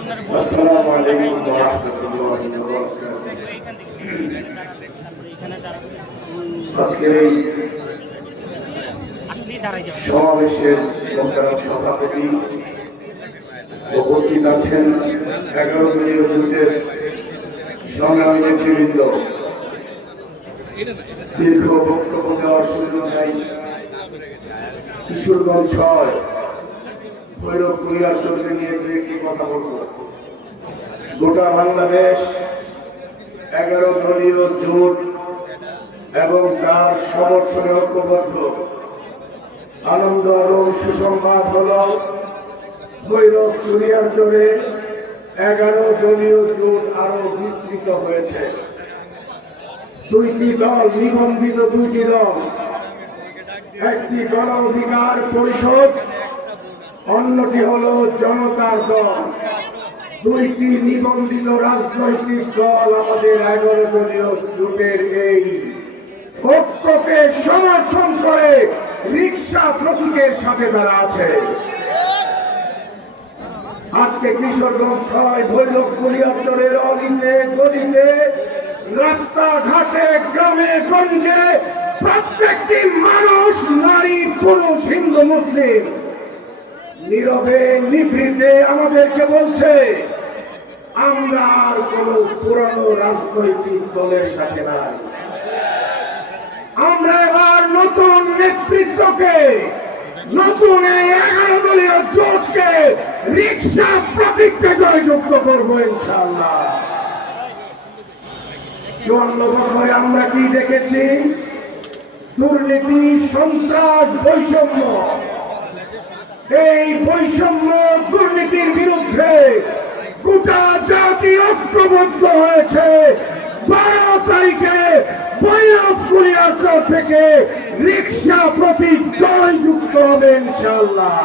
আসসালামু আলাইকুম ওয়া রাহমাতুল্লাহি ওয়া বারাকাতুহু। আজকের এই সমাবেশের সভাপতি উপস্থিত আছেন 11 দলীয় জোটের সংগ্রামী নেতৃবৃন্দ। দীর্ঘ বক্তব্য দেওয়ার সুযোগ নাই। কিশোরগঞ্জ 6 ভৈরব কুরিয়ার চলতে নিয়ে দু একটি কথা বলব। গোটা বাংলাদেশ 11 দলীয় জোট এবং তার সমর্থনে ঐক্যবদ্ধ। আনন্দ এবং সুসংবাদ হল ভৈরব কুরিয়ার জোরে 11 দলীয় জোট আরো বিস্তৃত হয়েছে। 2টি দল নিবন্ধিত, 2টি দল, একটি গণ অধিকার পরিষদ, অন্যটি হল জনতার দল। 2টি নিবন্ধিত রাজনৈতিক দল আমাদের 11 দলীয় জোটের এই ঐক্যকে সমর্থন করে রিকশা প্রতীকের সাথে তারা আছে। আজকে কিশোরগঞ্জ 6 ভৈরব কুরিয়াচরের অলিতে গলিতে, রাস্তাঘাটে, গ্রামে গঞ্জে প্রত্যেকটি মানুষ, নারী, পুরুষ, হিন্দু, মুসলিম নীরবে নিভৃতে আমাদেরকে বলছে আমরা আর কোন পুরানো রাজনৈতিক দলের সাথে নাই। আমরা এবার নতুন নেতৃত্বকে, নতুন এই 11 দলীয় জোটকে রিকশা প্রতীককে জয়যুক্ত করবো ইনশাআল্লাহ। 54 বছরে আমরা কি দেখেছি? দুর্নীতি, সন্ত্রাস, বৈষম্য। এই বৈষম্য দুর্নীতির বিরুদ্ধে গোটা জাতি ঐক্যবদ্ধ হয়েছে। 12 তারিখে ভৈরব কুরিয়াচর থেকে রিকশা প্রতীক জয়যুক্ত হবে ইনশাআল্লাহ।